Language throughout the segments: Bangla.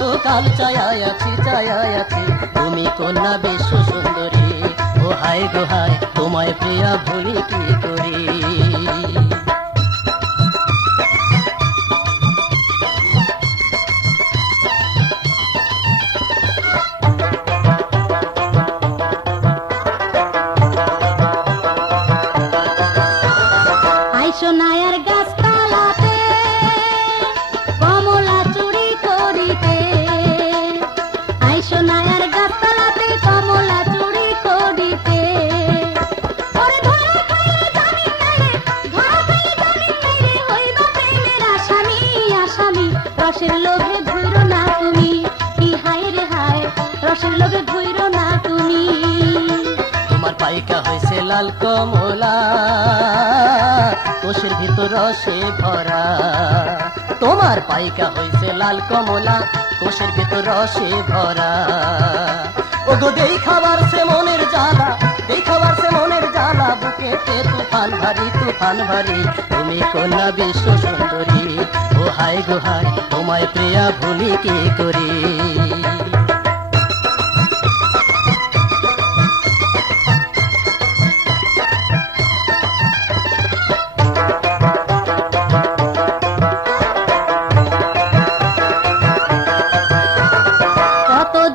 কতকাল চায়া আছি তুমি কন্যা বিশ্ব সুন্দরী। ও হায় গো হায় তোমায় প্রিয়া ভুলি কি করি। সোনায়ার গাছতলাতে কমলা চুরি করিতে, আই সোনায়ার গাছতলাতে কমলা চুরি করিতে। ওরে ধরা খাইলে জামিন নাইরে, ধরা খাইলে জামিন নাইরে, হইব প্রেমের আসামি আসামি। রসের লোভে ধুইরো না তুমি, কি হায় রে হায়, রসের লোভে ধুইরো না তুমি। তোমার পাইকা হয়েছে লাল কমলা, কোষের ভিতর রসে ভরা। তোমার পাইকা হয়েছে লাল কমলা, কোষের ভিতর রসে ভরা। ও গো দেই খাবার সে মনের জ্বালা, দেই খাবার সে মনের জ্বালা, বুকেতে তুফান ভারী। তুমি কন্যা বিশ্ব সুন্দরী। ও হায় গো হায় তোমায় প্রিয়া ভুলি কি করি।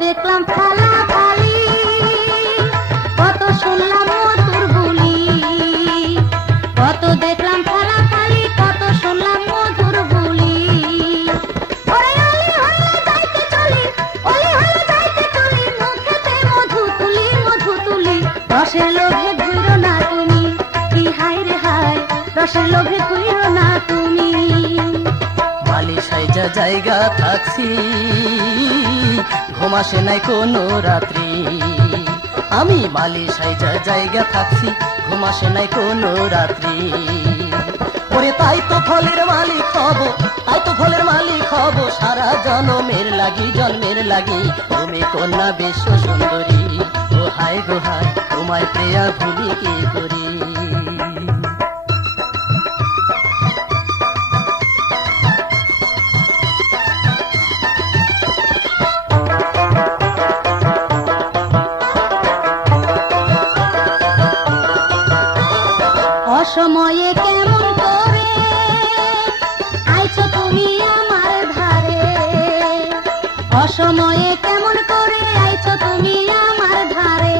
দেখলাম ফালাফালি, কত শুনলাম মধুর বুলি, কত দেখলাম ফালাফালি, কত শুনলাম মধুর বুলি। ওরে অলি হইলে যাইতে চলি, অলি হইলে যাইতে চলি, মুখেতে মধু তুলি। রসের লোভে ধুইরো না তুমি, কি হায় রে হায়, রসের লোভে ধুইরো না তুমি। মালি সাইজা জায়গা থাকছি, ঘুম আসে নাই কোনো রাত্রি। আমি মালি সাইজা জায়গা থাকছি, ঘুম আসে নাই কোনো রাত্রি। ওরে তাই তো ফলের মালিক হব, তাই তো ফলের মালিক হব, সারা জন্মের লাগি। তুমি কন্যা বিশ্ব সুন্দরী। ও হায় গো হায় তোমায় প্রিয়া ভুলি কি করি। অসময়ে কেমন করে আইছো তুমি আমার ধারে, অসময়ে কেমন করে আইছো তুমি আমার ধারে।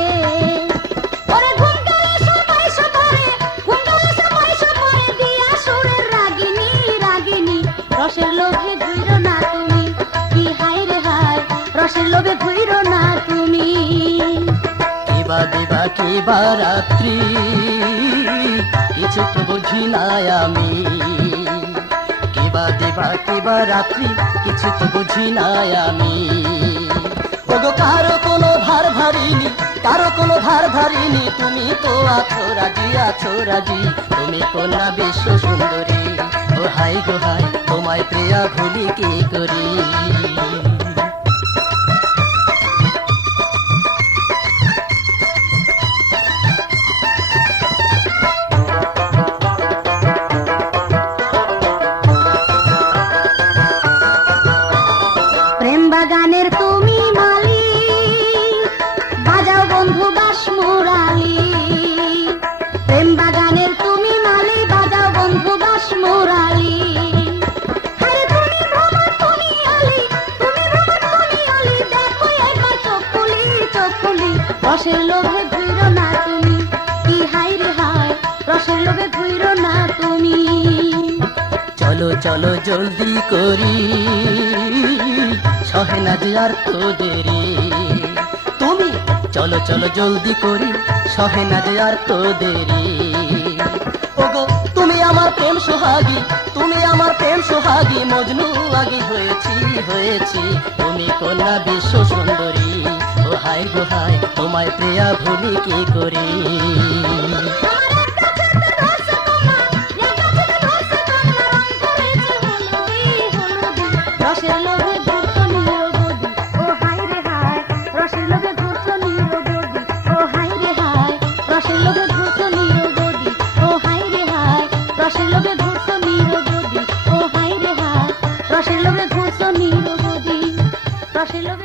ওরে ঘুম গেলে সবাই সপরে, ঘুম গেলে সবাই সপরে, দিয়া সুরের রাগিনী। রসের লোভে ধুইরো না তুমি, কি হায় রে হায়, রসের লোভে ধুইরো না তুমি। কিবা রাত্রি কিছু তো বুঝি নাই আমি। কিবা রাত্রি কিছু তো বুঝি নাই আমি। ওগো কারো কোনো ভার ভারিনি, তুমি তো আছো রাজি। তুমি কন্যা বিশ্ব সুন্দরী। ও হাই গো হাই তোমায় প্রিয়া ভুলি কি করি। বাগানের তুমি মালি, বাজাও বন্ধু বাস মুরালি। প্রেম বাগানের তুমি মালি, বাজাও বন্ধু বাস মুরালি। আরে তুমি ভ্রমণ তুমি আলি, দেখো একবার চোখ খুলি। রসের লোভে ধুইরো না তুমি, কি হায় রে হায়, রসের লোভে ধুইরো না তুমি। চলো জলদি করি, সহে না যে আর তো দেরি। তুমি চলো জলদি করি, সহে না যে আর তো দেরি। ওগো তুমি আমার প্রেম সোহাগী, মজনু আগি হয়েছি। তুমি কন্যা বিশ্ব সুন্দরী। ও হায় গো হায় তোমায় প্রিয়া ভুলি কি করি। রসের লোভে ধূর্ত নিরবধি, ও হায় রে হায়, রসের লোভে ধূর্ত নিরবধি, ও হায় রে হায়, রসের লোভে ধূর্ত নিরবধি, ও হায় রে হায়, রসের লোভে ধূর্ত নিরবধি, ও হায় রে হায়, রসের লোভে ধূর্ত নিরবধি। রসের লোভে